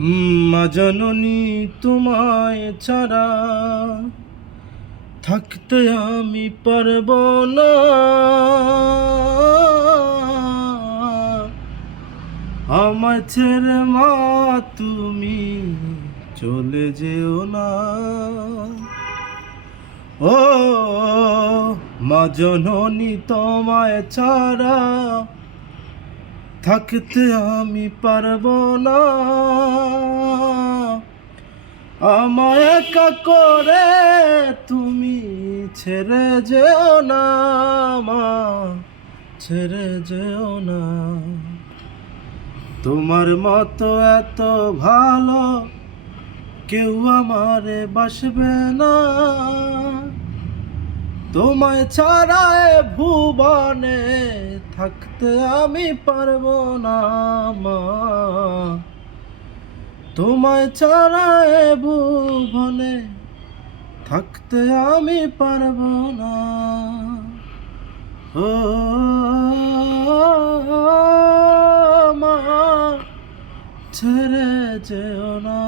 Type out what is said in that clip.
মা জননী তোমায় ছাড়া থাকতে আমি পারব না। আমায় ছেড়ে মা তুমি চলে যেও না। ও মা জননী তোমায় ছাড়া থাকতে আমি পারব না। আমায় একা করে তুমি ছেড়ে যেও না, মা ছেড়ে যেও না। তোমার মতো এত ভালো কেউ আমারে বাসবে না। তোমায় ছাড়া এ ভুবনে থাকতে আমি পারবো না, মা। তোমায় ছাড়া এ ভুবনে থাকতে আমি পারবো না। ও মা ছেড়ে যেও না।